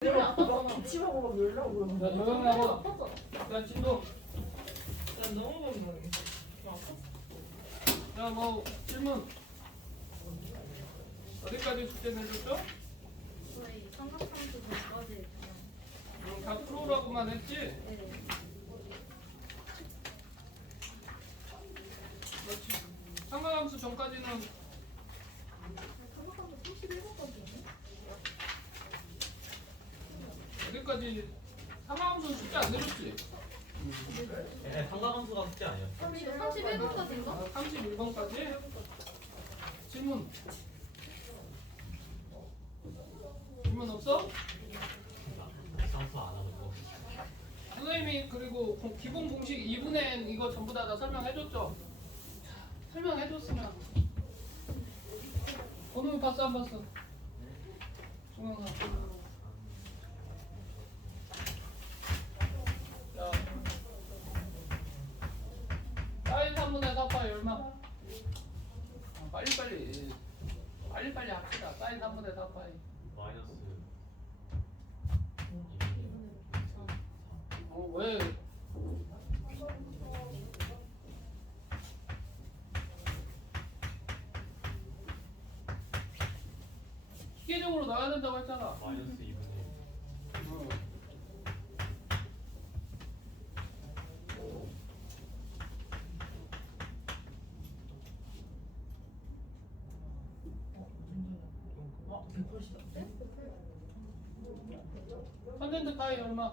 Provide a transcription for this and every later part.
기침하고 막 열라고 자, 그러는 조용히 하고. 자, 진도. 난 너무 건강해. 자, 뭐 질문. 어디까지 숙제 내줬죠? 저희 삼각함수 전까지 그냥 다 프로라고만 했지? 네. 그렇지. 삼각함수 전까지는 삼각함수 31번까지네. 어디까지 삼각함수 숙제 안 내줬지? 네, 삼각함수가 숙제 아니에요? 31번까지인가? 31번까지 질문. 질문 없어? 삼수 안 하고 있고. 선생님이 그리고 기본 공식 2분의 n 이거 전부 다 설명해줬죠? 설명해줬으면 번호 봤어 안 봤어? 동영상. 자, 사인 3분의 4파이 얼마? 빨리빨리 합시다. 사인 3분의 4파이. 마이너스 왜? 기계적으로 나와야 된다고 했잖아. 마이너스 2분의 1. 컨텐트 파이 얼마?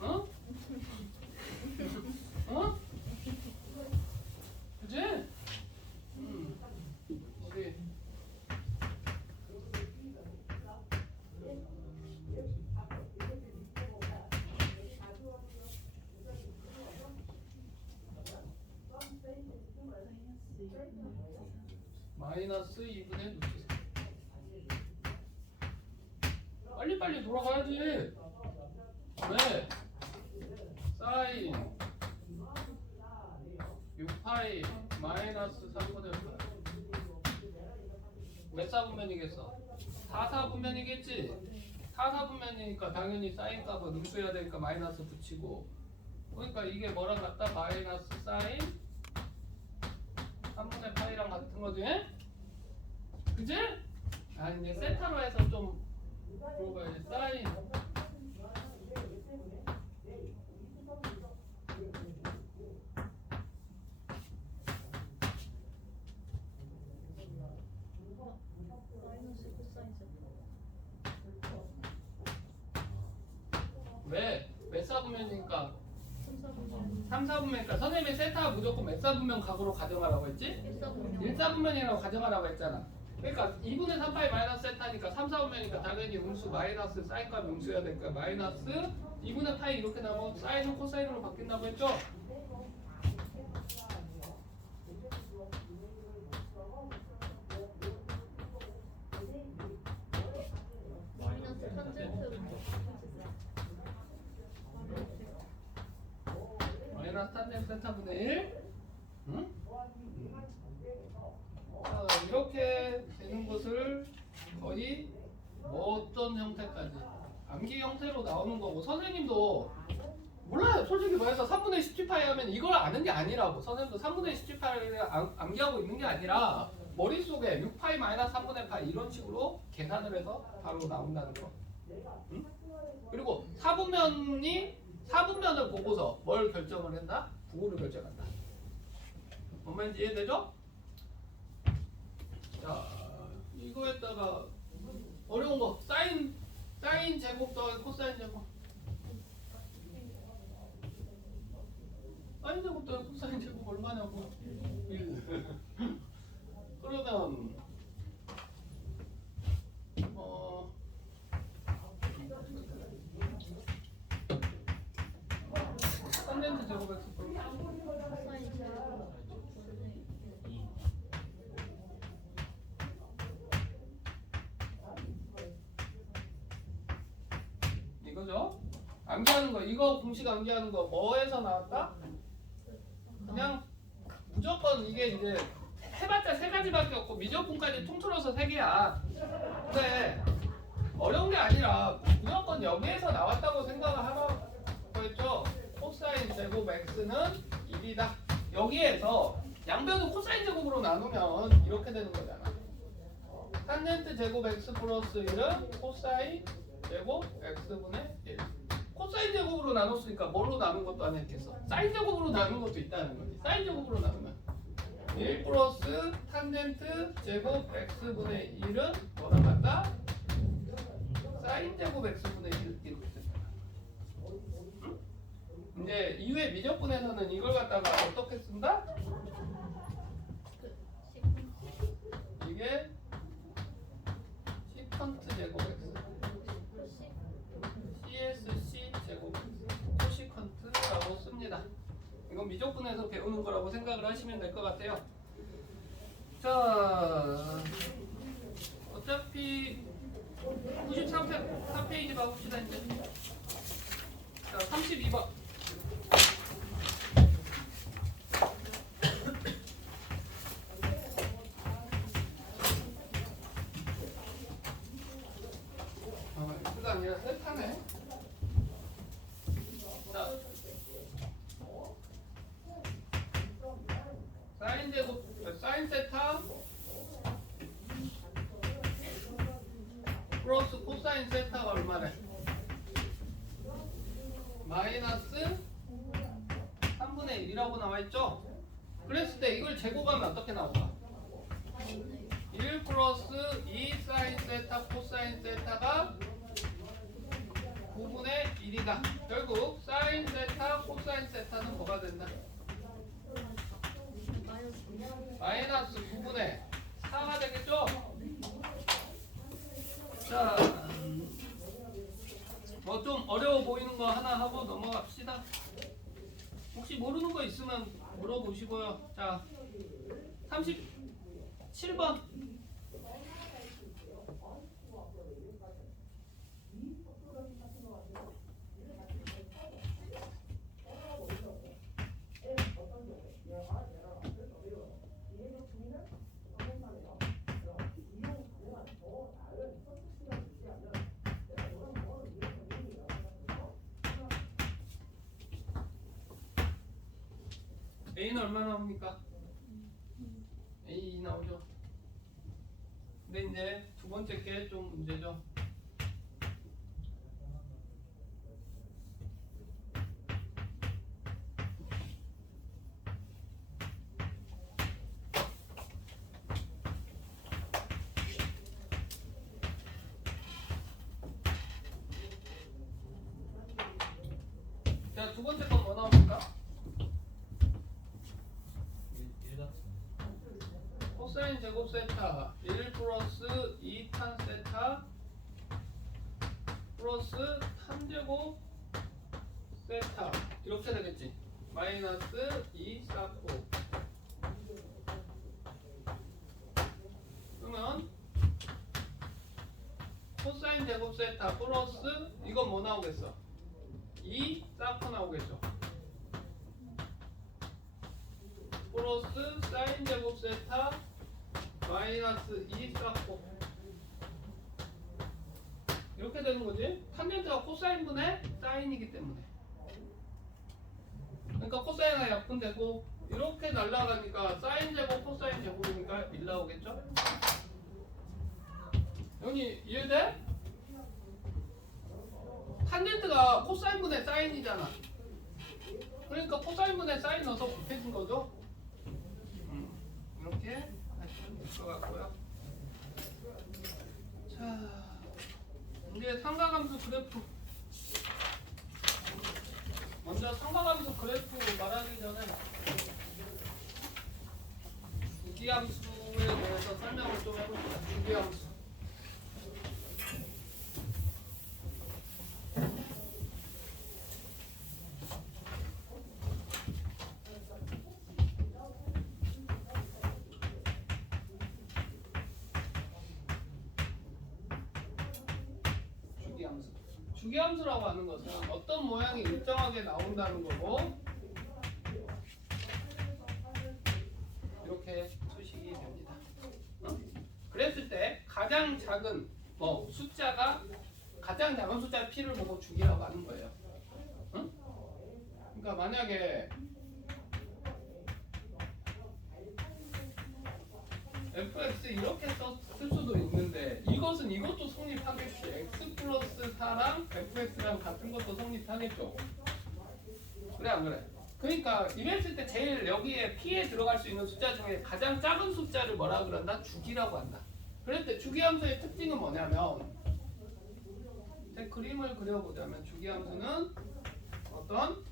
어? 어? 그치? 어디? 마이너스 2분의 루트 3. 빨리빨리 돌아가야지. 왜? 사인 6파이 마이너스 3분의 8. 몇 사분면이겠어? 4사분면이겠지? 4사분면이니까 당연히 사인 값은 음수해야 되니까 마이너스 붙이고, 그러니까 이게 뭐랑 같다? 마이너스 사인 3분의 파이랑 같은 거지? 그지? 아, 이제 세타로 해서 좀 물어봐야지. 사인 마이너스 코사인 세타. 왜? 몇 사분면이니까 3사분면 3사분면이니까 선생님이 세타가 무조건 몇 사분면 각으로 가정하라고 했지? 1사분면 1사분면이라고 가정하라고 했잖아. 그러니까 2분의 3파이 마이너스 세타니까 3사분면이니까 당연히 음수 마이너스 사인값 음수해야 되니까 마이너스 2분의 파이 이렇게 나오면 사인은 코사인으로 바뀐다고 했죠? 마이너스 탄젠트 마이너스 탄젠트 세타분의 1? 응? 자, 이렇게 되는 것을 거의 뭐 어떤 형태까지 암기 형태로 나오는 거고, 선생님도 몰라요. 솔직히 말해서 3분의 10파이 하면 이걸 아는 게 아니라고. 선생님도 3분의 10파이를 암기하고 있는 게 아니라 머릿속에 6파이 마이너스 3분의 파이 이런 식으로 계산을 해서 바로 나온다는 거. 응? 그리고 4분면을 보고서 뭘 결정을 한다? 부호를 결정한다. 뭔 말인지 이해되죠? 자, 이거에다가 어려운 거 사인 제곱 더하기 코사인 제곱. 사인 제곱 더하기 코사인 제곱 얼마냐고. 1. 그러면 탄젠트 제곱 x 플러스 코사인 제곱 이거죠. 암기하는 거 이거 공식 암기하는 거 뭐에서 나왔다? 그냥 무조건 이게 이제 해봤자 세 가지밖에 없고 미적분까지 통틀어서 세 개야. 근데 어려운 게 아니라 무조건 여기에서 나왔다고 생각을 하라고 했죠. 코사인 제곱 x는 1이다. 여기에서 양변을 코사인 제곱으로 나누면 이렇게 되는 거잖아. 탄젠트 제곱 x 플러스 1은 코사인 제곱 x분의 1. 코사인 제곱으로 나눴으니까 뭘로 나눈 것도 아니겠어. 사인 제곱으로 나눈 것도 있다는 거지. 사인 제곱으로 나누면 1 플러스 탄젠트 제곱 x분의 1은 뭐랑 같다? 사인 제곱 x분의 1 이렇게 된다. 응? 이제 이후에 미적분에서는 이걸 갖다가 어떻게 쓴다? 이게 시컨트 제곱 x CSC 제곱 코시컨트라고 씁니다. 이건 미적분에서 배우는 거라고 생각을 하시면 될 것 같아요. 자, 어차피 93페이지 봐봅시다 이제. 자, 32번. X가 아니라 세타네. 자, 사인 제곱, 사인 세타 플러스 코사인 세타가 얼마래? 마이너스 3분의 1이라고 나와있죠? 그랬을 때 이걸 제곱하면 어떻게 나올까? 1 플러스 2 사인 세타 코사인 세타가 9분의 1이다. 결국 사인 세타 코사인 세타는 뭐가 된다? 마이너스 9분의 4가 되겠죠? 자, 뭐 좀 어려워 보이는 거 하나 하고 넘어갑시다. 혹시 모르는 거 있으면 물어보시고요. 자, 37번. A는 얼마 나옵니까? A 나오죠. 근데 이제 두 번째 게 좀 문제죠. 자, 두 번째 건 뭐 나옵니까? 코사인 제곱 세타 1 플러스 2탄 세타 플러스 탄 제곱 세타 이렇게 되겠지. 마이너스 2 쌓고 그러면 코사인 제곱 세타 플러스 이건 뭐 나오겠어? 2 쌓고 나오겠죠. 플러스 사인 제곱 세타 마이너스 2 쌓고 이렇게 되는 거지. 탄젠트가 코사인분의 사인이기 때문에. 그러니까 코사인이 약분되고 이렇게 날라가니까 사인 제곱 코사인 제곱이니까 1 나오겠죠. 여기 이해돼? 탄젠트가 코사인분의 사인이잖아. 그러니까 코사인분의 사인 넣어서 곱해진 거죠. 이렇게 하시면 될 것 같고요. 자, 이제 삼각함수 그래프. 먼저 삼각함수 그래프 말하기 전에 주기함수에 대해서 설명을 좀 해볼게요. 주기함수. 주기함수라고 하는 것은 어떤 모양이 일정하게 나온다는 거고 이렇게 수식이 됩니다. 그랬을 때 가장 작은 숫자가 가장 작은 숫자 p를 보고 주기라고 하는 거예요. 그러니까 만약에 fx 이렇게 쓸 수도 있는데 이것도 성립하겠지. x 플러스 4랑 fx랑 같은 것도 성립하겠죠. 그래 안 그래? 그러니까 이랬을 때 제일 여기에 p에 들어갈 수 있는 숫자 중에 가장 작은 숫자를 뭐라 그런다? 주기라고 한다. 그럴 때 주기함수의 특징은 뭐냐면 제 그림을 그려보자면 주기함수는 어떤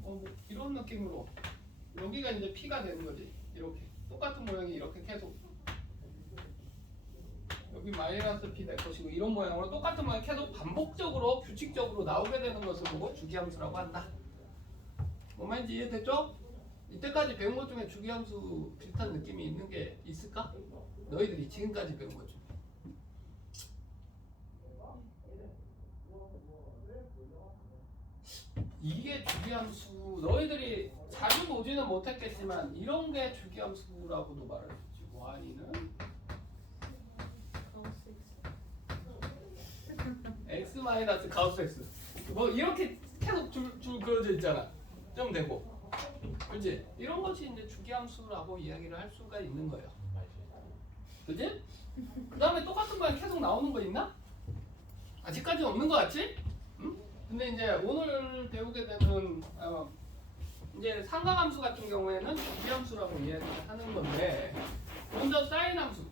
뭐 이런 느낌으로 여기가 이제 p가 되는 거지. 이렇게 똑같은 모양이 이렇게 계속 여기 마이너스 p 될 것이고 이런 모양으로 똑같은 모양이 계속 반복적으로 규칙적으로 나오게 되는 것을 보고 주기함수라고 한다. 뭔 말인지 이해됐죠? 이때까지 배운 것 중에 주기함수 비슷한 느낌이 있는 게 있을까? 너희들이 지금까지 배운 것 중에. 이게 주기함수, 너희들이 자주 보지는 못했겠지만 이런 게 주기함수라고도 말할 수 있지. y는 x 마이너스 가우스 x 뭐 이렇게 계속 줄 그려져 있잖아. 좀 되고, 그렇지? 이런 것이 이제 주기함수라고 이야기를 할 수가 있는 거예요. 그렇지? 그 다음에 똑같은 모양 계속 나오는 거 있나? 아직까지 없는 거 같지? 응? 근데 이제 오늘 배우게 되는 이제 상가함수 같은 경우에는 주기함수라고 이야기를 하는 건데 먼저 사인함수.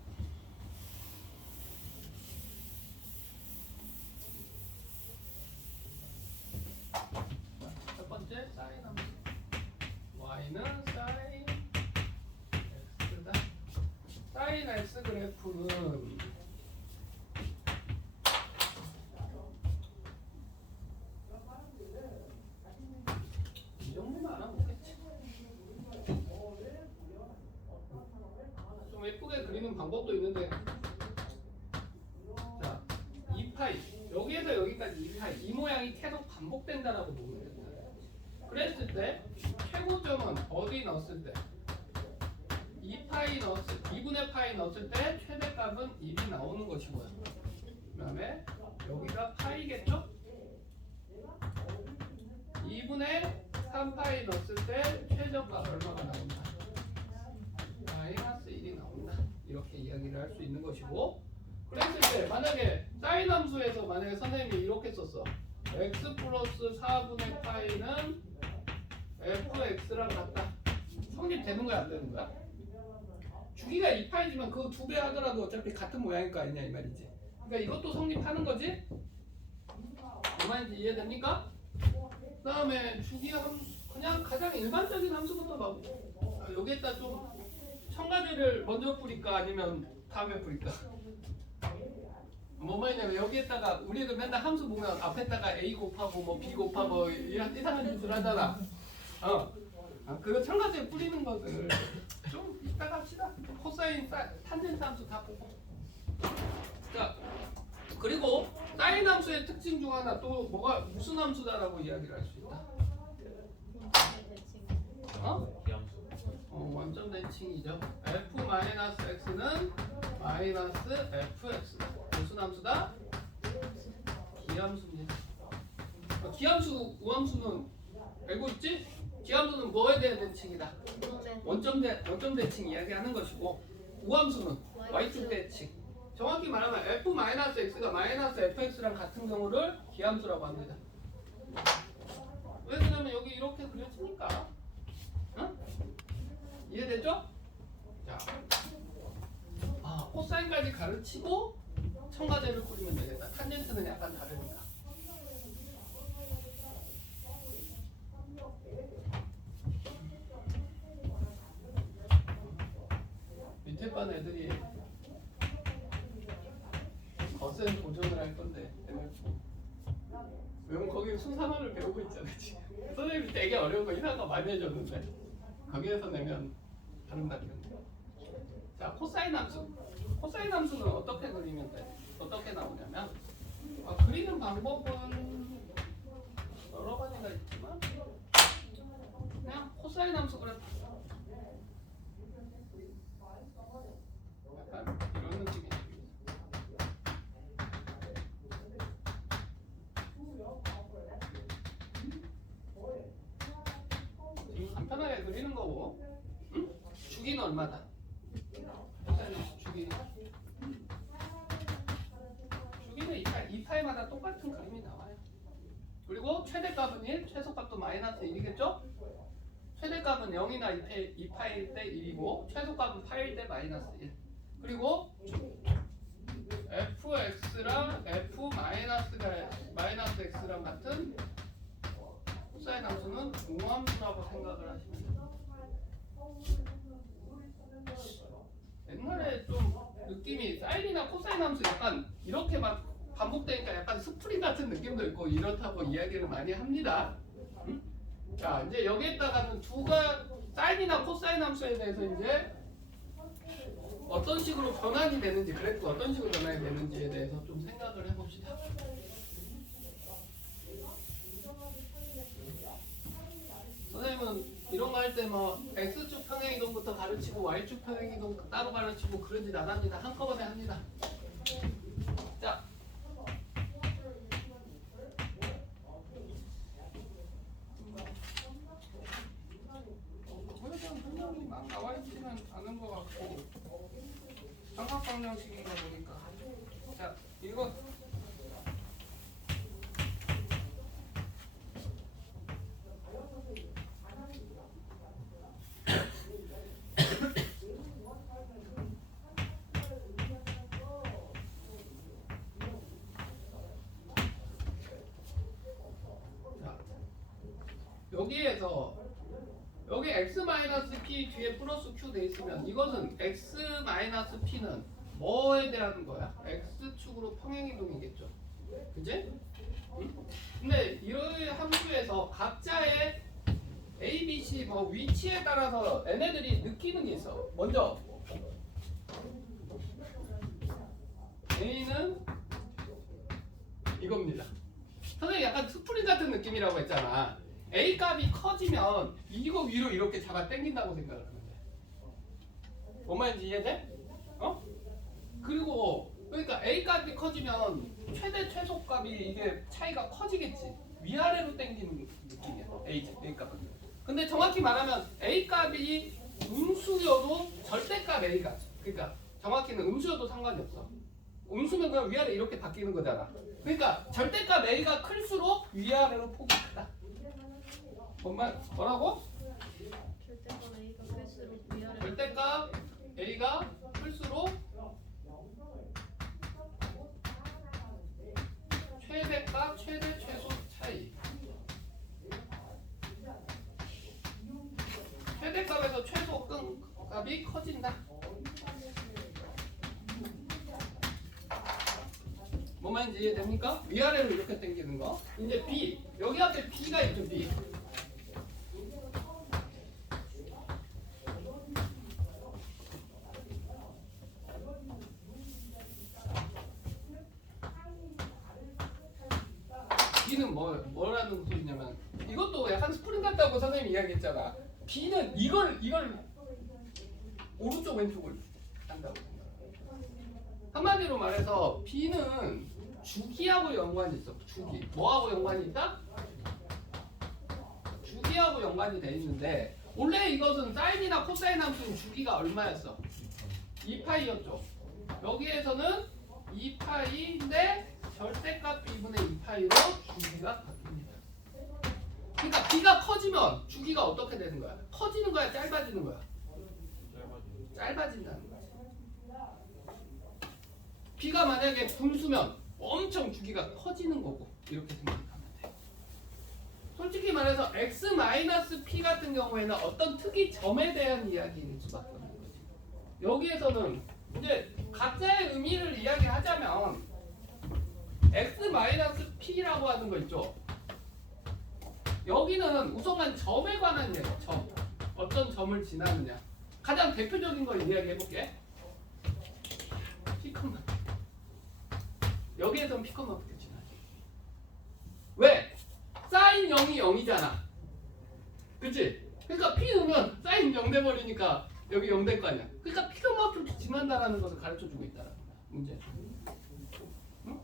첫 번째 사인함수. y는 사인 x다. 사인 x 그래프는 이 정도면 알아먹겠지. 좀 예쁘게 그리는 방법도 있는데, 자, 2파이 여기에서 여기까지 2파이 이 모양이 계속 반복된다라고 보면 된다. 그랬을 때 최고점은 어디 넣었을 때 2분의 파이 넣었을 때 최대값은 1이 나오는 것이고요. 그 다음에 여기가 파이겠죠? 2분의 3파이 넣었을 때 최저값 얼마가 나온다? 마이너스 1이 나온다. 이렇게 이야기를 할 수 있는 것이고, 그랬을 때 만약에 사인 함수에서 만약에 선생님이 이렇게 썼어. x 플러스 4분의 파이는 fx랑 같다. 성립되는 거야 안 되는 거야? 주기가 2파이지만 그거 2배 하더라도 어차피 같은 모양일 거 아니냐 이 말이지. 그러니까 이것도 성립하는 거지? 이 말인지 이해됩니까? 그 다음에 주기함수 그냥 가장 일반적인 함수부터 봐. 여기에다 좀 첨가제를 먼저 뿌릴까 아니면 다음에 뿌릴까? 뭐 말이냐면 여기에다가 우리도 맨날 함수 보면 앞에다가 a 곱하고 뭐 b 곱하고 이런 이상한 짓을 하잖아. 그거 첨가제 뿌리는 것을 좀 이따가 합시다. 코사인, 탄젠트 함수 다 보고. 자, 그리고 사인 함수의 특징 중 하나 또 뭐가 무슨 함수다라고 이야기를 할 수 있다. 기함수. 원점 대칭이죠. f-x는 마이너스 fx. 무슨 함수다? 기함수입니다. 기함수, 우함수는 알고 있지? 기함수는 뭐에 대한 대칭이다? 원점 대칭 이야기하는 것이고, 우함수는 y축 대칭. 정확히 말하면 f-x가 마이너스 fx랑 같은 경우를 기함수라고 합니다. 왜 그러냐면 여기 이렇게 그려지니까. 응? 이해됐죠? 자, 코사인까지 가르치고 첨가제를 뿌리면 되겠다. 탄젠트는 약간 다르니까. 밑에 반 애들이 거센 도전을 할 건데 왜냐면 거기 수산화를 배우고 있잖아 지금. 선생님이 되게 어려운 거 이상한 거 많이 해줬는데 거기에서 내면 아름답겠네. 자, 코사인 함수. 코사인 함수는 어떻게 그리면 돼? 어떻게 나오냐면 그리는 방법은 여러 가지가 있지만 그냥 코사인 함수 그래. 약간 이런 느낌이. 지금 간편하게 그리는 거고, 응? 주기는 얼마다? 주기는 2파이마다 똑같은 그림이 나와요. 그리고 최대값은 1, 최소값도 마이너스 1이겠죠? 최대값은 0이나 2파일 때 1이고 최소값은 파일 때 마이너스 1. 그리고 fx랑 f 마이너스 x랑 같은 코사인 함수는 공함수라고 생각을 하시면 돼요. 옛날에 좀 느낌이 사인이나 코사인 함수 약간 이렇게 막 반복되니까 약간 스프링 같은 느낌도 있고 이렇다고 이야기를 많이 합니다. 응? 자, 이제 여기에다가는 사인이나 코사인 함수에 대해서 이제 어떤 식으로 변환이 되는지, 그래프 어떤 식으로 변환이 되는지에 대해서 좀 생각을 해봅시다. 선생님은 이런 거 할 때 뭐 x축 평행이동부터 가르치고 y축 평행이동 따로 가르치고 그러진 않습니다. 한꺼번에 합니다. 자, 그거에 대한 설명이 막 나와 있지는 않은 것 같고 삼각방정식이다 보니까. 자, 이거 여기에서 여기 x-p 뒤에 플러스 q 돼 있으면 이것은 x-p는 뭐에 대한 거야? x축으로 평행이동이겠죠. 그지? 응? 근데 이 함수에서 각자의 a, b, c 뭐 위치에 따라서 얘네들이 느끼는 게 있어. 먼저 a는 이겁니다. 선생님 약간 스프링 같은 느낌이라고 했잖아. A 값이 커지면 이거 위로 이렇게 잡아 당긴다고 생각을 하면 돼. 뭔 말인지 이해돼? 어? 그리고 그러니까 A 값이 커지면 최대 최소 값이 이게 차이가 커지겠지. 위아래로 당기는 느낌이야. A 값은. 근데 정확히 말하면 A 값이 음수여도 절대값 A가. 그러니까 정확히는 음수여도 상관이 없어. 음수면 그냥 위아래 이렇게 바뀌는 거잖아. 그러니까 절대값 A가 클수록 위아래로 폭이 크다. 뭐라고? 절대값 A가 클수록 위아래로. 절대값 A가 클수록 최대값 최대 최소 차이. 최대값에서 최소 값이 커진다. 뭔 말인지 이해됩니까? 위아래로 이렇게 당기는 거. 이제 B. 여기 앞에 B가 있죠, B. B는 뭐라는 소리냐면 이것도 약간 스프링 같다고 선생님이 이야기했잖아. B는 이걸 오른쪽 왼쪽을 한다고 생각해. 한마디로 말해서 B는 주기하고 연관이 있어. 주기. 뭐하고 연관이 있다? 주기하고 연관이 돼 있는데 원래 이것은 사인이나 코사인 함수는 주기가 얼마였어? 2파이였죠. 여기에서는 2파이인데 절대값 b분의 2파이로 주기가 바뀝니다. 그러니까 b가 커지면 주기가 어떻게 되는 거야? 커지는 거야? 짧아지는 거야? 짧아진다는 거지. b가 만약에 분수면 엄청 주기가 커지는 거고 이렇게 생각하면 돼. 솔직히 말해서 x-p 같은 경우에는 어떤 특이점에 대한 이야기일 수밖에 없는 거지. 여기에서는 이제 각자의 의미를 이야기하자면 x-p라고 하는 거 있죠. 여기는 우선은 점에 관한 얘기예요. 점. 어떤 점을 지나느냐. 가장 대표적인 걸 이야기해볼게. P, 여기에선 P, 이렇게 지나요. 0이잖아. 그치? 그러니까 P 넣으면 사인 0 돼버리니까 여기 0 될 거 아니야. 그러니까 P가 막 지난다라는 것을 가르쳐주고 있다는 거야. 문제. 응?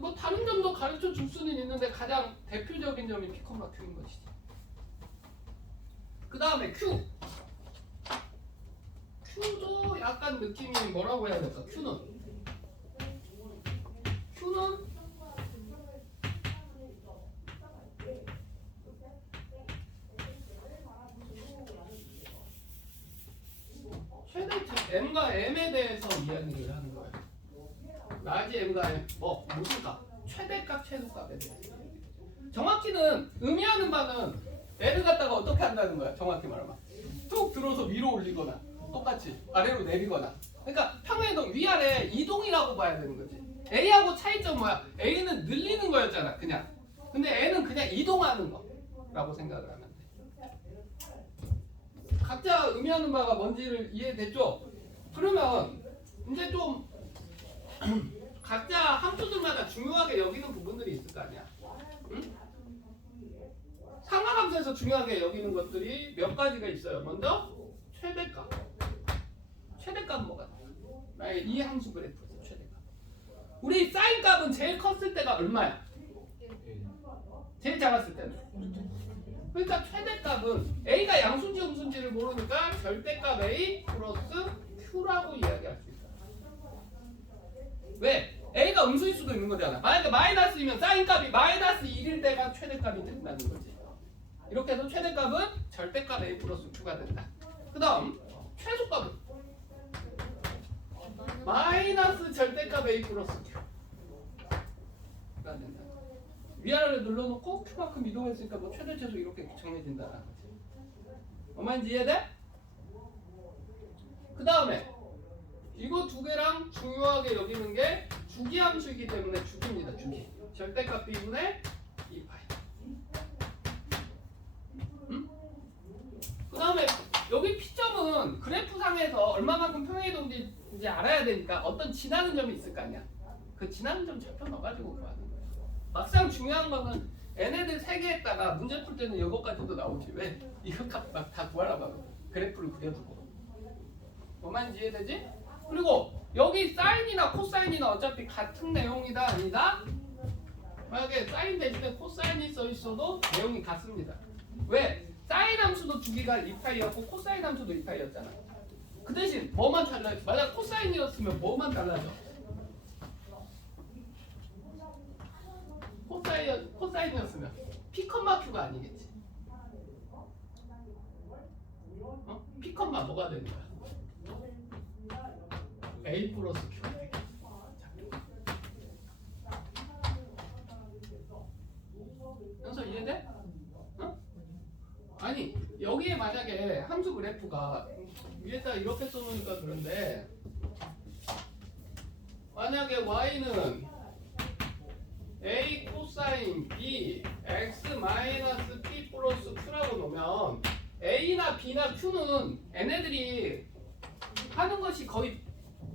뭐 다른 점도 가르쳐 줄 수는 있는데 가장 대표적인 점이 P, Q인 것이지. 그 다음에 Q. Q도 약간 느낌이 뭐라고 해야 될까? Q는 최대 m과 m에 대해서 이야기를 하는 거예요. 라지 m과 m 무슨 값? 최대값, 최소값에 대해서. 정확히는 의미하는 바는 L을 갖다가 어떻게 한다는 거야? 정확히 말하면 쭉 들어서 위로 올리거나 똑같이 아래로 내리거나. 그러니까 평행이동 위아래 이동이라고 봐야 되는 거지. A하고 차이점 뭐야? A는 늘리는 거였잖아 그냥. 근데 N은 그냥 이동하는 거라고 생각을 하면 돼. 각자 의미하는 바가 뭔지를 이해됐죠? 그러면 이제 좀 각자 함수들마다 중요하게 여기는 부분들이 있을 거 아니야. 응? 상하함수에서 중요하게 여기는 것들이 몇 가지가 있어요. 먼저 최대값. 최대값 뭐가 나의 이 함수 그래프에서 최대값. 우리 사인 값은 제일 컸을 때가 얼마야? 제일 작았을 때는. 그러니까 최대값은 A가 양수인지 음수인지를 모르니까 절대값 A 플러스 Q라고 이야기할 수 있다. 왜? A가 음수일 수도 있는 거잖아. 만약에 마이너스이면 사인값이 마이너스 1일 때가 최대값이 된다는 거지. 이렇게 해서 최대값은 절대값 A 플러스 Q가 된다. 그 다음 최소값은 마이너스 절대값 A 플러스 Q가 된다. 위아래를 눌러놓고 Q만큼 이동했으니까 뭐 최대 최소 이렇게 정해진다는 거지. 얼마인지 이해돼? 그 다음에 이거 두 개랑 중요하게 여기는 게 주기함수이기 때문에 주기입니다. 주기. 절대값 B분의 2파이. 응? 그 다음에 여기 P점은 그래프상에서 얼마만큼 평행이동인지 알아야 되니까 어떤 지나는 점이 있을 거 아니야. 그 지나는 점 잡혀 넣어가지고 구하는 거야. 막상 중요한 거는 얘네들 3개에다가 문제 풀 때는 이것까지도 나오지. 왜? 이거 값 막 다 구하라고 하고 그래프를 그려두고. 뭐만지 이해되지? 그리고 여기 사인이나 코사인이나 어차피 같은 내용이다 아니다? 만약에 사인 대신에 코사인이 써 있어도 내용이 같습니다. 왜? 사인 함수도 주기가 2파이였고 코사인 함수도 2파이였잖아. 그 대신 뭐만 달라져? 만약 코사인이었으면 뭐만 달라져? 코사인이었으면 P, Q가 아니겠지. P, 뭐가 되는 거야? A 플러스 Q가 되겠지. 현서 이해돼? 아니 여기에 만약에 함수 그래프가 위에다 이렇게 써놓으니까 그런데 만약에 y는 a 코사인 b x 마이너스 p 플러스 q라고 놓으면 a나 b나 q는 얘네들이 하는 것이 거의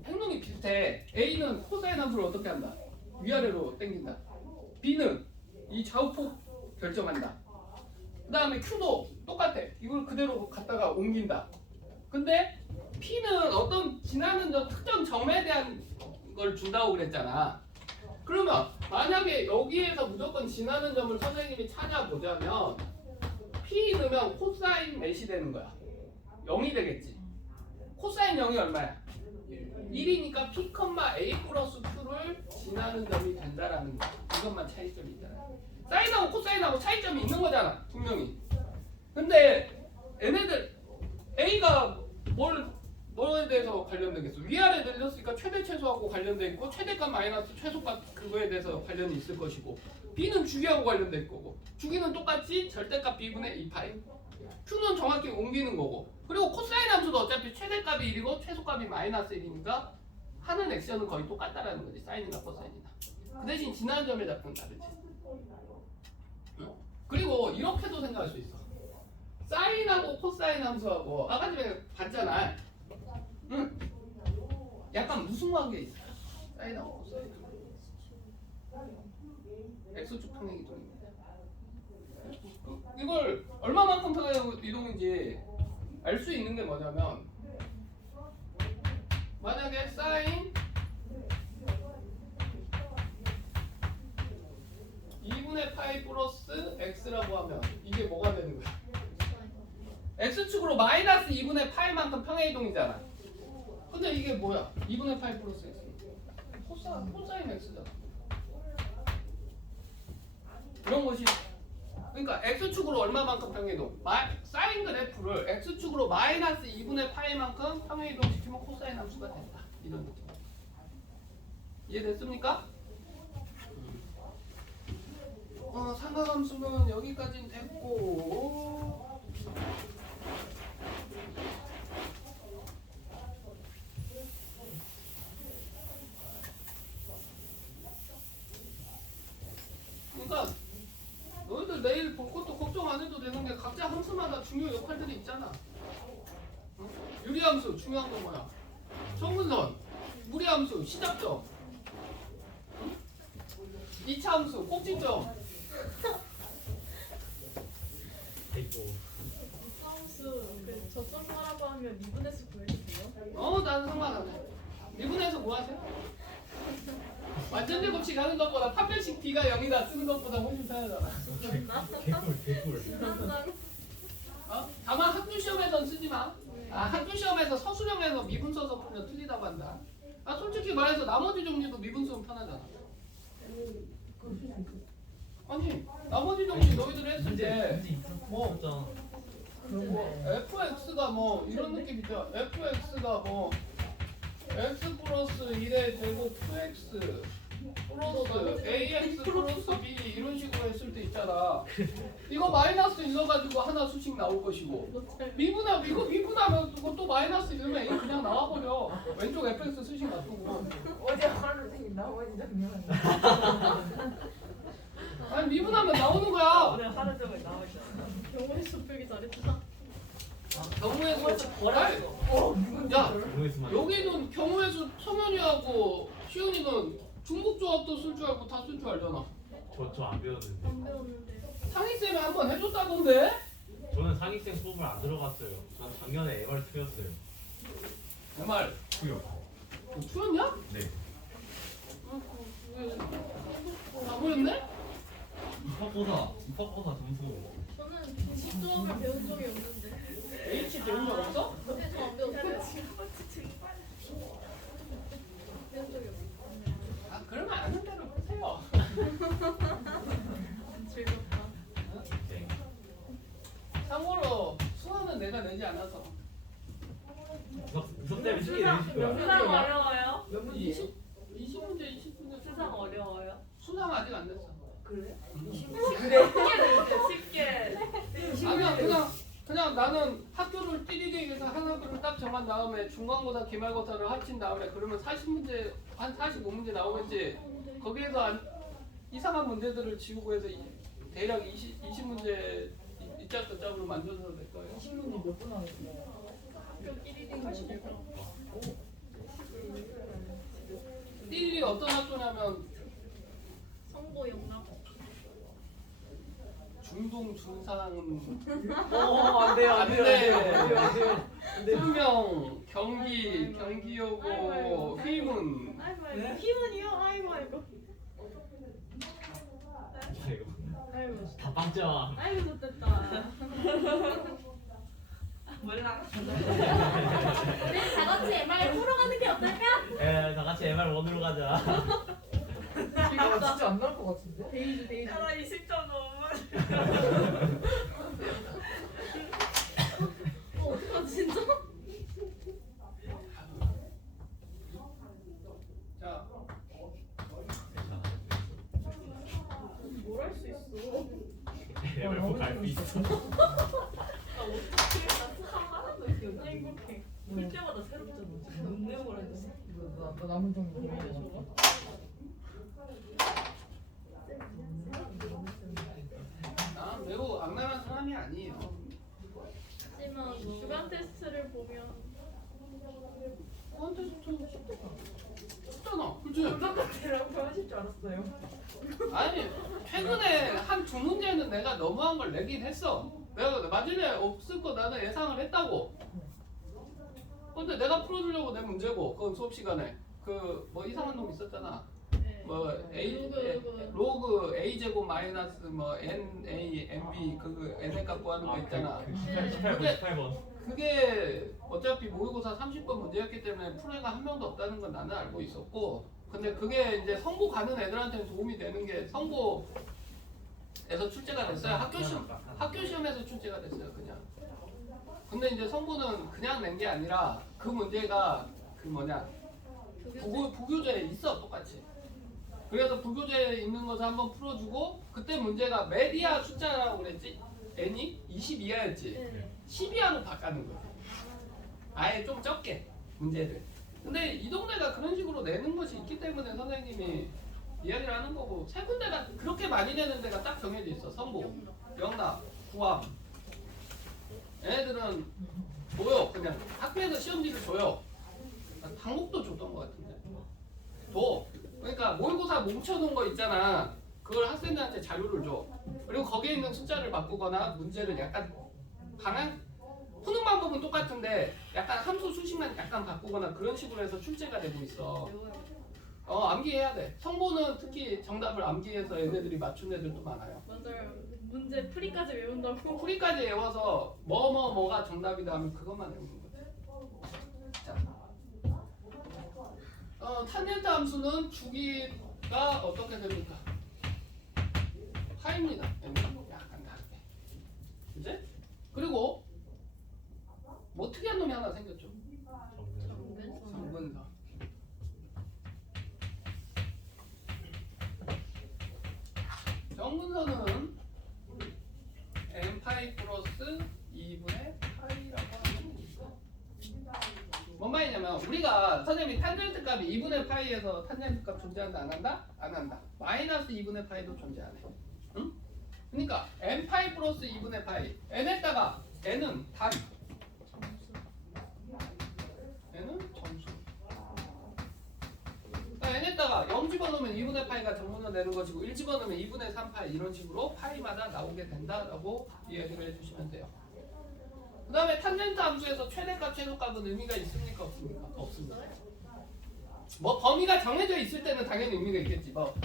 행동이 비슷해. a는 코사인 함수를 어떻게 한다? 위아래로 당긴다. b는 이 좌우폭 결정한다. 그 다음에 Q도 똑같아. 이걸 그대로 갖다가 옮긴다. 근데 P는 어떤 지나는 특정 점에 대한 걸 준다고 그랬잖아. 그러면 만약에 여기에서 무조건 지나는 점을 선생님이 찾아보자면 P 넣으면 코사인 몇이 되는 거야? 0이 되겠지. 코사인 0이 얼마야? 1이니까 P, A 플러스 Q를 지나는 점이 된다라는 거야. 이것만 차이점이 있잖아. 사인하고 코사인하고 차이점이 있는 거잖아 분명히. 근데 얘네들 A가 뭐에 대해서 관련되겠어? 위아래 늘렸으니까 최대 최소하고 관련돼 있고 최대값 마이너스 최소값 그거에 대해서 관련이 있을 것이고 B는 주기하고 관련돼 있고 주기는 똑같이 절대값 B분의 2파이. Q는 정확히 옮기는 거고 그리고 코사인 함수도 어차피 최대값이 1이고 최소값이 마이너스 1이니까 하는 액션은 거의 똑같다라는 거지. 사인이나 코사인이나. 그 대신 지나는 점의 작품은 다르지. 그리고 이렇게도 생각할 수 있어. 사인하고 코사인 함수하고 아까 전에 봤잖아. 응? 약간 무슨 관계 있어? 사인하고 코사인. X축 평행이동입니다. 이걸 얼마만큼 평행 이동인지 알 수 있는 게 뭐냐면 만약에 사인 2분의 파이 플러스 x라고 하면 이게 뭐가 되는 거야? x축으로 마이너스 2분의 파이만큼 평행 이동이잖아. 근데 이게 뭐야? 2분의 파이 플러스 x 코사인 x잖아. 이런 것이 그러니까 x축으로 얼마만큼 평행이동? 사인 그래프를 x축으로 마이너스 2분의 파이만큼 평행이동시키면 코사인 함수가 된다. 이런 느낌. 이해됐습니까? 삼각함수는 여기까지는 됐고 그러니까 너희들 내일 볼 것도 걱정 안 해도 되는 게 각자 함수마다 중요 역할들이 있잖아. 응? 유리함수 중요한 건 뭐야? 정근선, 무리함수, 시작점, 응? 2차 함수, 꼭지점. 아이고. 사우스 그 저점하라고 하면 미분에서 구해주세요. 나는 상관 안 해. 미분에서 뭐 하세요? 완전 제곱식 하는 것보다 판별식 D가 0이다 쓰는 것보다 훨씬 편하잖아. 개꿀. 다만 학교 시험에선 쓰지 마. 학교 시험에서 서술형에서 미분 써서 풀면 틀리다고 한다. 솔직히 말해서 나머지 종류도 미분 쓰면 편하잖아. 아니 나머지 종류 너희들 했을 때 뭐 fx가 뭐 이런 느낌 있죠. fx가 뭐 x 플러스 1의 제곱 qx 플러스 ax 플러스 b 이런 식으로 했을 때 있잖아. 이거 마이너스 일러가지고 하나 수식 나올 것이고 미분하면 또 마이너스 일면 a 그냥 나와버려. 왼쪽 fx 수식 놔두고. 어제 하루 생긴 나머지 장면. 아니 미분하면 나오는 거야. 오늘 하루 종일 나오셨어. 경우에서 풀기 잘했다. 경우의 수 야 여기는 경우의 수 성현이하고 시훈이는 중국조합도 쓸 줄 알고 다 쓸 줄 알잖아. 저 안 배웠는데. 안 배웠는데. 상희쌤이 한번 해줬다던데? 저는 상익생 수업을 안 들어갔어요. 전 작년에 MR 투였어요. 내 말 투요. 투였냐? 네. 다 보였네? 입학고사 점수. 저는 중국조합을 배운 적이 없는데. H 배운 적 없어? 네, 저안 배웠어요. 배운 적이 없어요. 그러면 아는 대로 보세요. 즐겁다. 네. 참고로 수학은 내가 내지 않아서 수업 때문에 쉽게 내실 거야. 수상 어려워요? 몇 문제? 20문제 20문제 수상 어려워요? 수상 아직 안 됐어. 그래? 음. 쉽게 아니야 그냥 나는 학교를 띠리링해서 한 학교를 딱 정한 다음에 중간고사 기말고사를 합친 다음에 그러면 40문제 한 45문제 나오겠지. 거기에서 이상한 문제들을 지우고 해서 대략 20문제 이짝 저짝으로 만들어서 될 거예요. 20문제 몇 분 하겠어요? 학교 1위딩 85분. 띠리링 어떤 학교냐면 성고 영락. 중동 중상 안 돼요 안돼 분명 경기여고 휘문 아이고 네? 희문이요? 아이고. 이거 아이고. 다 빵점. 아이고 좋겠다. 몰라. 우리 다 같이 MR 풀어 가는 게 어떨까? 예, 다 같이 MR 원으로 가자. 진짜 안 나올 것 같은데? 데이즈. 나 20점 넘으면. 어떡하지 진짜? 자 뭘 할 수 있어? MR 꼭 갈 수 있어. 나 어떻게 하나도 기억 행복해. 풀 때마다 새롭잖아. 뭔 내용을 했어? 나 남은 정도 난 매우 악랄한 사람이 아니에요. 하지만 주간 테스트를 보면 콘테스트 쉽잖아 그치? 같아라고 하실 줄 알았어요. 아니 최근에 한 한 두 문제는 내가 너무한 걸 내긴 했어. 내가 마진에 없을 거 나는 예상을 했다고. 근데 내가 풀어주려고 낸 문제고, 그건 수업 시간에 그 뭐 이상한 놈 있었잖아. 네. 뭐 로그 a 제곱 마이너스 뭐 n a n b 그 n을 갖고 하는 거 있잖아. 18번. 그게 어차피 모의고사 30번 문제였기 때문에 풀 애가 한 명도 없다는 건 나는 알고 있었고, 근데 그게 이제 성고 가는 애들한테는 도움이 되는 게 성고에서 출제가 됐어요. 학교 시험에서 출제가 됐어요, 그냥. 근데 이제 성고는 그냥 낸 게 아니라 그 문제가 그 뭐냐 부교재에 있어 똑같이. 그래서 부교재에 있는 것을 한번 풀어주고, 그때 문제가 메디아 숫자라고 그랬지? n이 22하였지? 네. 12하로 바꾸는 거지. 아예 좀 적게 문제를. 근데 이 동네가 그런 식으로 내는 것이 있기 때문에 선생님이 이야기를 하는 거고, 세 군데가 그렇게 많이 내는 데가 딱 정해져 있어. 성고, 영남, 구암. 얘네들은 줘요. 그냥 학교에서 시험지를 줘요. 당국도 줬던 것 같은데. 줘. 그러니까 모의고사 뭉쳐놓은 거 있잖아. 그걸 학생들한테 자료를 줘. 그리고 거기에 있는 숫자를 바꾸거나 문제를 약간 방향 푸는 방법은 똑같은데 약간 함수 수식만 약간 바꾸거나 그런 식으로 해서 출제가 되고 있어. 암기해야 돼. 성보는 특히 정답을 암기해서 얘네들이 맞춘 애들도 많아요. 맞아요. 문제 풀이까지 외운다고. 풀이까지 외워서 뭐가 정답이다 하면 그것만 외우는 거지. 자, 탄젠트 함수는 주기가 어떻게 됩니까? 파입니다. 약간 다르게. 그지? 그리고 뭐 특이한 놈이 하나 생겼죠. 정근선. 정근선은 n파이 플러스 2분의 파이라고 하는 겁니다. 뭔 말이냐면 우리가 선생님이 탄젠트 값이 2분의 파이에서 탄젠트 값 존재한다 안 한다? 안 한다. 마이너스 2분의 파이도 존재 안 해. 응? 그러니까 n파이 플러스 2분의 파이. n에다가 n은 단. n은 점수. 그러니까 n에다가 0 집어넣으면 2분의 파이가 정문으로 내는 것이고 1 집어넣으면 2분의 3파이 이런 식으로 파이마다 나오게 된다라고 이야기를 해주시면 돼요. 그 다음에 탄젠트 함수에서 최대값, 최소값은 의미가 있습니까? 없습니까? 없습니다. 뭐 범위가 정해져 있을 때는 당연히 의미가 있겠지. 뭐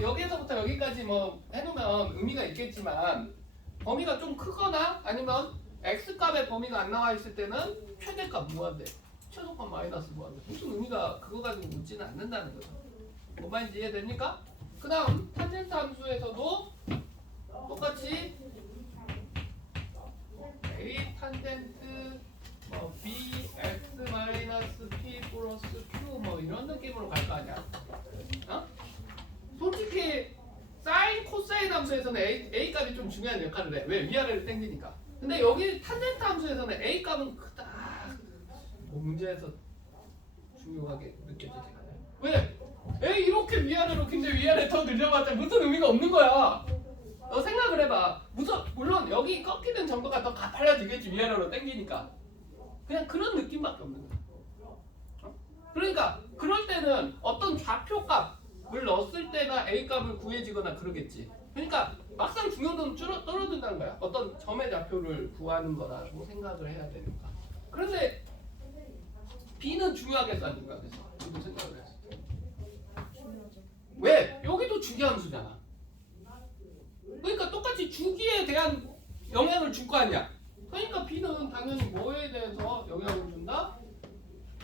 여기에서부터 여기까지 뭐 해놓으면 의미가 있겠지만 범위가 좀 크거나 아니면 x값의 범위가 안 나와 있을 때는 최대값 무한대, 최소값 마이너스 무한대. 무슨 의미가 그거 가지고 묻지는 않는다는 거죠. 뭔 말인지 이해됩니까? 그 다음 탄젠트 함수에서도 똑같이 a 탄젠트 뭐 b x 마이너스 p 플러스 q 뭐 이런 느낌으로 갈 거 아니야. 어? 솔직히 사인 코사인 함수에서는 a 값이 좀 중요한 역할을 해. 왜? 위아래를 당기니까. 근데 여기 탄젠트 함수에서는 a 값은 그닥 뭐 문제에서 중요하게 느껴지잖아요. 왜? a 이렇게 위아래로 굉장히 위아래 더 늘려봤자 무슨 의미가 없는 거야. 너 생각을 해봐. 물론 여기 꺾이는 정도가 더 가팔라지겠지. 위아래로 당기니까. 그냥 그런 느낌밖에 없는 거야. 그러니까 그럴 때는 어떤 좌표값을 넣었을 때나 a 값을 구해지거나 그러겠지. 그러니까 막상 중요도는 떨어진다는 거야. 어떤 점의 좌표를 구하는 거라고 생각을 해야 되니까. 그런데 b는 중요하겠어 안 중요하겠어? 저도 생각을 했어. 왜? 여기도 주기함수잖아. 그러니까 똑같이 주기에 대한 영향을 줄 거 아니야. 그러니까 b는 당연히 뭐에 대해서 영향을 준다?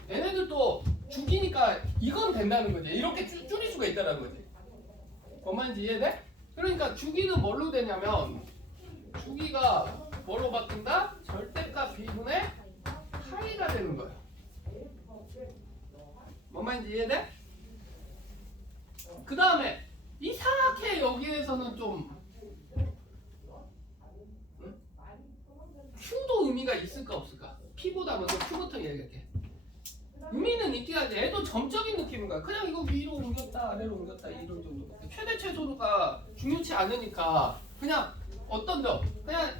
얘네들도 주기니까 이건 된다는 거지. 이렇게 줄일 수가 있다는 거지. 뭔 말인지 이해돼? 그러니까 주기는 뭘로 되냐면 주기가 뭘로 바뀐다? 절대값 b분의 파이가 되는 거야. 뭔 말인지 이해돼? 그 다음에 이상하게 여기에서는 좀 Q도 의미가 있을까 없을까? P보다 먼저 Q부터 얘기할게. 의미는 있긴 하지. 얘도 점적인 느낌인 거야. 그냥 이거 위로 옮겼다 아래로 옮겼다 이런 정도밖에. 최대 최소가 중요치 않으니까 그냥 어떤 점 그냥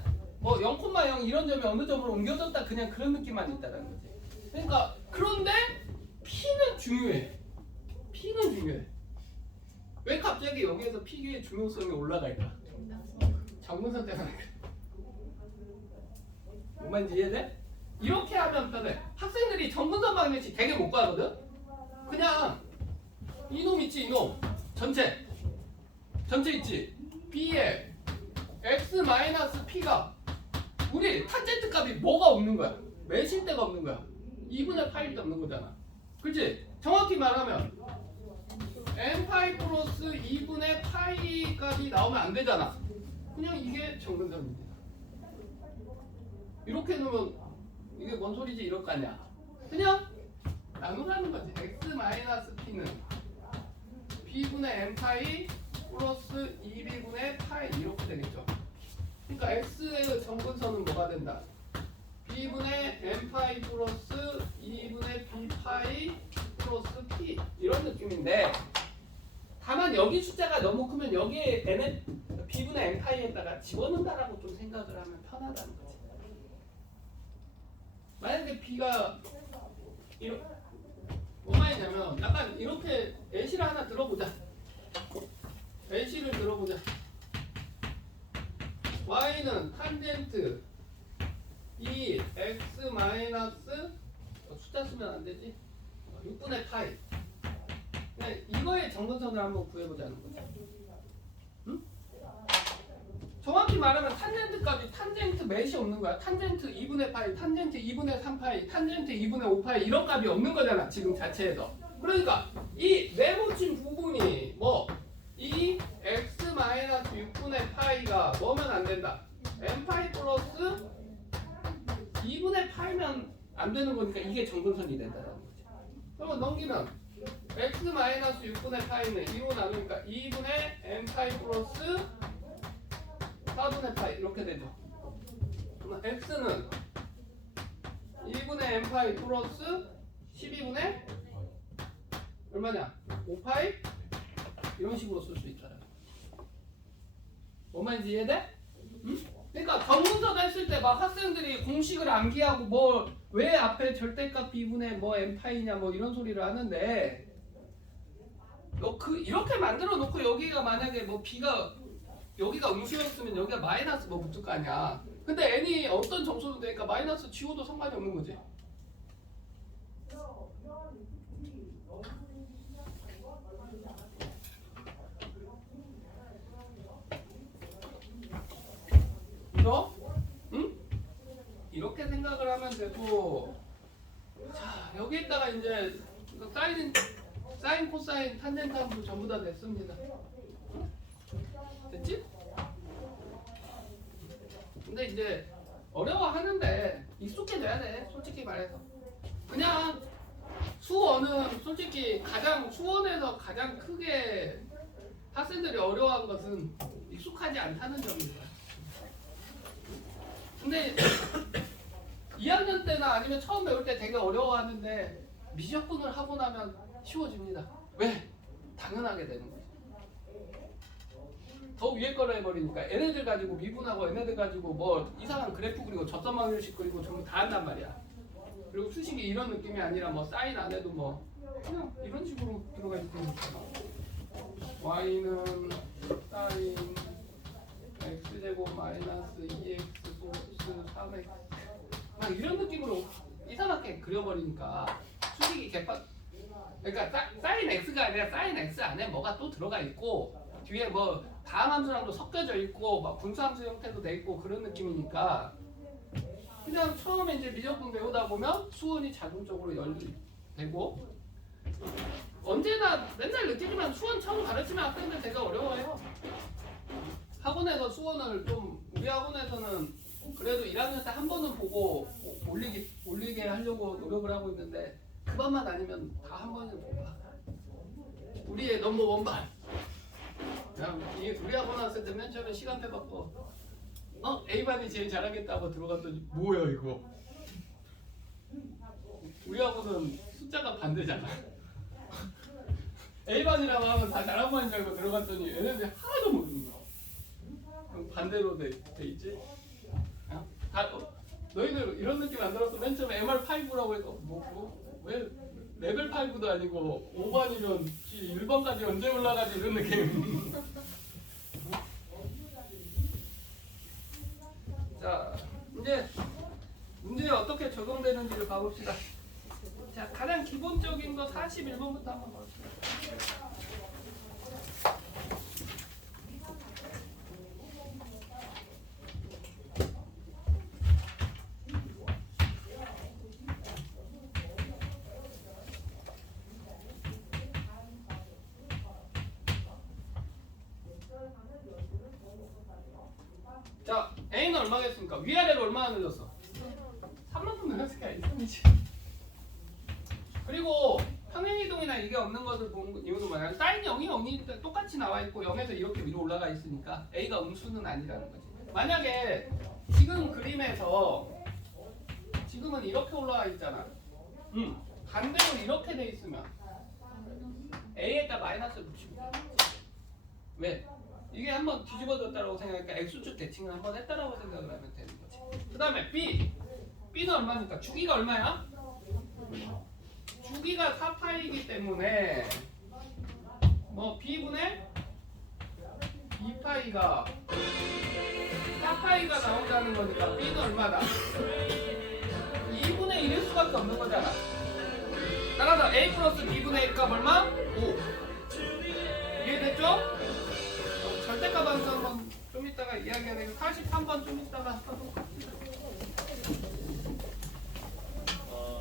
뭐 0,0 이런 점이 어느 점으로 옮겨졌다 그냥 그런 느낌만 있다는 거지. 그러니까 그런데 P는 중요해. P는 중요해. 왜 갑자기 여기에서 P의 중요성이 올라갈까? 정근선 때문에 그래. 뭔 말인지 이해돼? 이렇게 하면 편해. 학생들이 정근선 방정식 되게 못 가거든? 그냥 이놈 있지 이놈 전체 있지 B에 x-p가 우리 탄젠트 값이 뭐가 없는 거야? 매실대가 없는 거야. 2분의 파이도 없는 거잖아. 그치? 정확히 말하면 n파이 플러스 2분의 파이 값이 나오면 안 되잖아. 그냥 이게 정근선입니다. 이렇게 놓으면 이게 뭔 소리지 이럴 거 아니야. 그냥 나누라는 거지. x-p는 b분의 n파이 플러스 2b분의 파이 이렇게 되겠죠. 그러니까 x의 정근선은 뭐가 된다? b분의 n파이 플러스 2분의 b파이 플러스 p 이런 느낌인데 다만 여기 숫자가 너무 크면 여기에 n은 b분의 n파이에다가 집어넣는다라고 좀 생각을 하면 편하다는 거지. 만약에 b가 뭔 말이냐면 약간 이렇게 예시를 하나 들어보자. 예시를 들어보자. y는 탄젠트 이 x 마이너스 숫자 쓰면 안 되지? 6분의 파이. 이거의 정근선을 한번 구해보자는 거죠. 응? 정확히 말하면 탄젠트 값이 탄젠트 몇이 없는 거야. 탄젠트 2분의 파이, 탄젠트 2분의 3파이, 탄젠트 2분의 5파이 이런 값이 없는 거잖아. 지금 자체에서. 그러니까 이 네모친 부분이 뭐 이 x 마이너스 6분의 파이가 뭐면 안 된다. n파이 플러스 2분의 파이면 안 되는 거니까 이게 정근선이 된다는 거지. 그러면 넘기면 x 마이너스 6분의 파이는 2로 나누니까 2분의 n파이 플러스 4분의 파이 이렇게 되죠. 그러면 x는 2분의 n파이 플러스 12분의 얼마냐? 5파이? 이런 식으로 쓸 수 있잖아요. 뭔 말인지 이해돼? 응? 그러니까 정근선 했을 때 막 학생들이 공식을 암기하고 뭐 왜 앞에 절대값 b분의 뭐 n파이냐 뭐 이런 소리를 하는데 이렇게 만들어 놓고 여기가 만약에 뭐 b가 여기가 음수였으면 여기가 마이너스 뭐 붙을 거 아니야. 근데 n이 어떤 정수도 되니까 마이너스 지워도 상관이 없는 거지. 그래서 이렇게 생각을 하면 되고, 자 여기에다가 이제 사인, 코사인, 탄젠트 함수 전부 다 냈습니다. 됐지? 근데 이제 어려워하는데 익숙해져야 돼. 솔직히 말해서 그냥 수원은 솔직히 수원에서 가장 크게 학생들이 어려워한 것은 익숙하지 않다는 점입니다. 근데 2학년 때나 아니면 처음 배울 때 되게 어려워하는데 미적분을 하고 나면 쉬워집니다. 왜? 당연하게 되는 거죠. 더 위에 거를 해버리니까 얘네들 가지고 미분하고 얘네들 가지고 뭐 이상한 그래프 그리고 접선 방정식 그리고 전부 다 한단 말이야. 그리고 수식이 이런 느낌이 아니라 뭐 사인 안 해도 뭐 그냥 이런 식으로 들어가 있으니까 y는 사인 x제곱 마이너스 2x 플러스 3x 막 이런 느낌으로 이상하게 그려버리니까 수식이 개빡. 그러니까 사인 x가 아니라 사인 x 안에 뭐가 또 들어가 있고 뒤에 뭐 다항함수랑도 섞여져 있고 막 분수함수 형태도 돼 있고 그런 느낌이니까 그냥 처음에 이제 미적분 배우다 보면 수원이 자동적으로 연결되고 언제나 맨날 느끼지만 수원 처음 가르치면 학생들 되게 어려워해요. 학원에서 수원을 좀 우리 학원에서는 그래도 1학년 때 한 번은 보고 올리게 하려고 노력을 하고 있는데 그 반만 아니면 다 한 번은 보고 우리의 넘버 1반 그냥 우리 학원 왔을 때 맨 처음에 시간표 받고 A반이 제일 잘하겠다고 들어갔더니 뭐야 이거 우리 학원은 숫자가 반대잖아. A반이라고 하면 다 잘한 반인 줄 알고 들어갔더니 얘네들이 하나도 모르는 거야. 그럼 반대로 돼 있지? 너희들 이런 느낌 안 들었어? 맨 처음에 MR5라고 해서 왜 레벨 5도 아니고 5반이면 1번까지 언제 올라가지 이런 느낌. 자, 이제 문제에 어떻게 적용되는지를 봐봅시다. 자, 가장 기본적인 거 41번부터 한번 봐봅시다. 자, A는 얼마겠습니까? 위아래로 얼마나 늘렸어? 3만큼 늘렸으니까 1분이지. 그리고 평행이동이나 이게 없는 것을 본 이유는 뭐냐면 사인 0이 0이 똑같이 나와 있고 0에서 이렇게 위로 올라가 있으니까 A가 음수는 아니라는 거지. 만약에 지금 그림에서 지금은 이렇게 올라가 있잖아. 반대로 이렇게 돼 있으면 A에다 마이너스를 붙이고 왜? 이게 한번 뒤집어졌다고 생각하니까 X축 대칭을 한번 했다라고 생각을 하면 되는 거지. 그 다음에 B. B는 얼마니까? 주기가 얼마야? 주기가 4파이기 때문에 뭐 B분의 2파이가 4파이가 나온다는 거니까 B는 얼마다? 2분의 1일 수밖에 없는 거잖아. 따라서 A 플러스 B분의 1값 얼마? 5. 이해됐죠? 절대값 함수 한번 좀 이따가 이야기해야 되고 43번 좀 이따가 하도록 합시다.